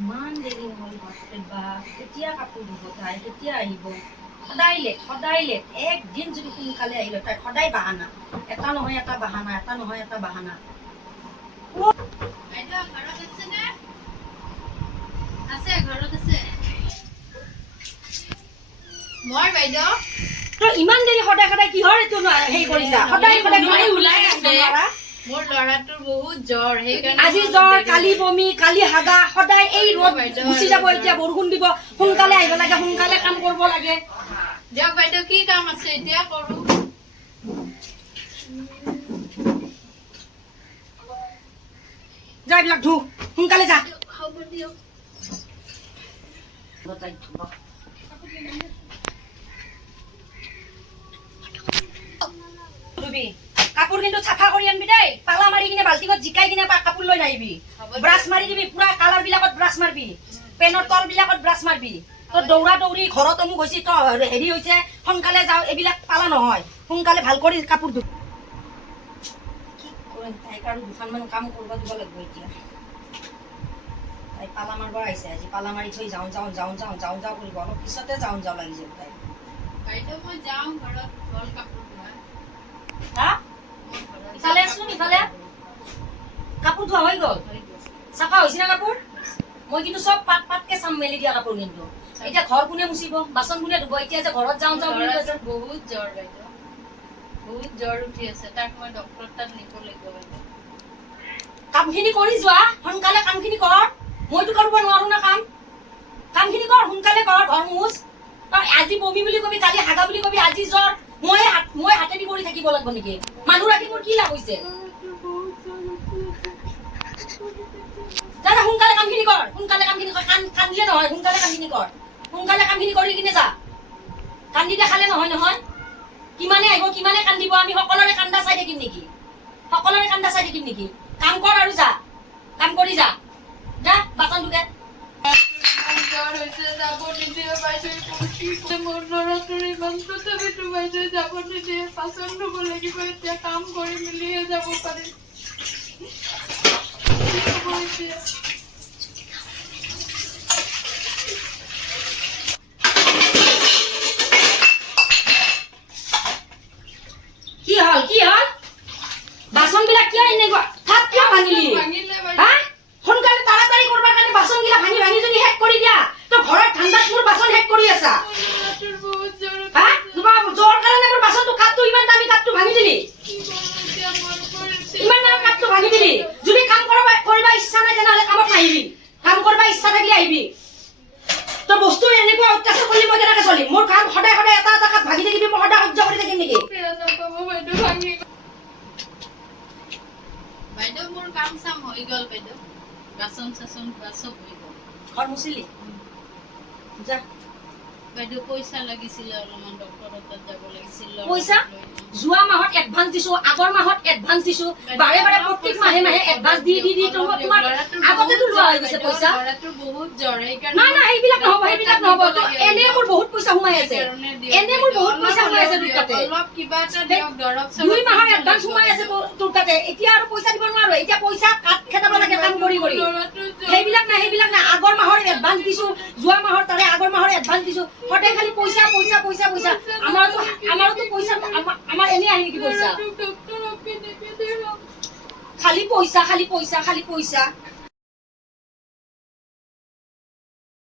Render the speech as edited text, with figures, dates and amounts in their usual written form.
ইমান দেৰি হ'ল বাপৰে বাপ কেতিয়া কাপোৰ ধুব তাই কেতিয়া আহিব সদায় লেট একদিন যদি সোনকালে আহিলে তাই সদায় বাহানা এটা নহয় এটা বাহানা এটা নহয় এটা বাহানা বাইদেউ ঘৰত আছে নে আছে ঘৰত আছে মই বাইদেউ তই ইমান দেৰি সদায় সদায় কিহৰ এইটো হেৰি কৰিছা সদায় সদায় ওলাই আছে মোৰ ল'ৰাটোৰ বহুত জ্বৰ সেইকাৰণে আজি জ্বৰ কালি বমি কালি হাগা সদায় এই ৰ'দ গুচি যাব এতিয়া বৰষুণ দিব সোনকালে আহিব লাগে সোনকালে কাম কৰিব লাগে দিয়ক বাইদেউ কি কাম আছে এতিয়া কৰো যা এইবিলাক ধু সোনকালে যা হ'ব দিয়ক কাপোৰ কিন্তু চাফা কৰি আনবি দেই পালা মাৰি কিনে বাল্টিঙত জিকাই কিনে কাপোৰ লৈ নাহিবি ব্ৰাছ মাৰি দিবি পুৰা কালাৰ বিলাকত ব্ৰাছ মাৰবি পেনৰ তল বিলাকত ব্ৰাছ মাৰবি তোৰ দৌৰা দৌৰি ঘৰত অমুক হৈছে তই হেৰি হৈছে সোনকালে যাওঁ এইবিলাক পালা নহয় সোনকালে ভাল কৰি কাপোৰ ধু কি কৰিম তাইক আৰু দুখনমান কাম কৰিব দিব লাগিব এতিয়া তাই পালা মাৰিব আহিছে আজি পালা মাৰি থৈ যাওঁ কৰিব অলপ পিছতে যাওঁ লাগি যাব তাই বাইদেউ মই যাওঁ ঘৰত হ'ল কাপোৰ ধোৱা হা ইফালে আছো ইফালে কাপোৰ ধোৱা হৈ গ'ল চাফা হৈছে না কাপোৰ মই কিন্তু চব পাতকে চাম মেলি দিয়া কাপোৰ কিন্তু এতিয়া ঘৰ কোনে মুচিব বাচন কোনে ধুব এতিয়া যে ঘৰত যাওঁ বুলি কৈছে বহুত জ্বৰ বাইদেউ বহুত জ্বৰ উঠি আছে তাক মই ডক্টৰ তাত নিব লাগিব বাইদেউ কামখিনি কৰি যোৱা সোনকালে কামখিনি কৰ মইতো কৰিব নোৱাৰো না কামখিনি কৰ সোনকালে কৰ ঘৰ মুচ তই আজি বমি বুলি কবি কালি হাগা বুলি কবি আজি জ্বৰ মই হাতেদি কৰি থাকিব লাগিব নেকি মানুহ ৰাখি মোৰ কি লাভ হৈছে দাদা সোনকালে কামখিনি কৰ কান্দিলে নহয় সোনকালে কামখিনি কৰি কিনে যা কান্দি দেখালে নহয় কিমানে আহিব কিমানে কান্দিব আমি সকলোৰে কান্দা চাই থাকিম নেকি কাম কৰ আৰু যা কাম কৰি যা যা বাচন ধুকে মোৰ ল'ৰাটোৰ ইমান তথাপিতো বাইদেউ যাব নিদিয়ে বাচন ধুব লাগিব এতিয়া কাম কৰি মেলিহে যাব পাৰিম কি হল বাচন বিলাক কিয় এনেকুৱা থাক কিয় ভাঙিলি সোনকালে তাড়াতাড়ি কৰবাৰ কাৰণে বাচন গিলা ভাঙি যদি শেষ কৰি দিয়া তো ঘৰত ঠাণ্ডাত মোৰ বাচন শেষ কৰি আছা জ্বৰ কাৰণে মোৰ বাচনটো কাপটো ইমান দামী কাপটো ভাঙি দিলি ইমান দামী কাপটো ভাঙি দিলি যদি কাম কৰিবা ইচ্ছা নাই তেনেহ'লে কামত নাহিবি কাম কৰিবা ইচ্ছা থাকিলে আহিবি তো বস্তু এনেকুৱা অত্যাচাৰ কৰিলে মই কেনেকৈ চলিম মোৰ কাম সদায় এটা কাপ ভাঙি থাকিবি মই সদায় সহ্য কৰি থাকিম নেকি বাইদেউ মোৰ কাম চাম হৈ গ'ল বাইদেউ বাচন চাচন ধোৱা চব হৈ গ'ল ঘৰ মুচিলি যা বাইদেউ পইচা লাগিছিলে অলপমান ডক্টৰৰ তাত যাব লাগিছিল পইচা যোৱা মাহত এডভান্স দিছো আগৰ মাহত এডভান্স দিছো বাৰে প্ৰত্যেক মাহে এডভান্স দি তোমাৰ আগতেতো লোৱা হৈ গৈছে পইচা ল'ৰাটোৰ বহুত জ্বৰ সেইকাৰণে নাই সেইবিলাক নহব তো এনে মোৰ বহুত পইচা সোমাই আছে অলপ কিবা এটা দিয়ক দৰৱ 2 মাহৰ এডভান্স সোমাই আছে তোৰ তাতে এতিয়া আৰু পইচা দিব নোৱাৰো এতিয়া পইচা কাট খেদাব লাগে কাম কৰি সেইবিলাক নাই আগৰ মাহৰ এডভান্স দিছো যোৱা মাহৰ তাৰে আগৰ মাহৰ এডভান্স দিছো সদায় খালি পইচা আমাৰতো পইচা আমাৰ এনে আহি নেকি পইচা খালি পইচা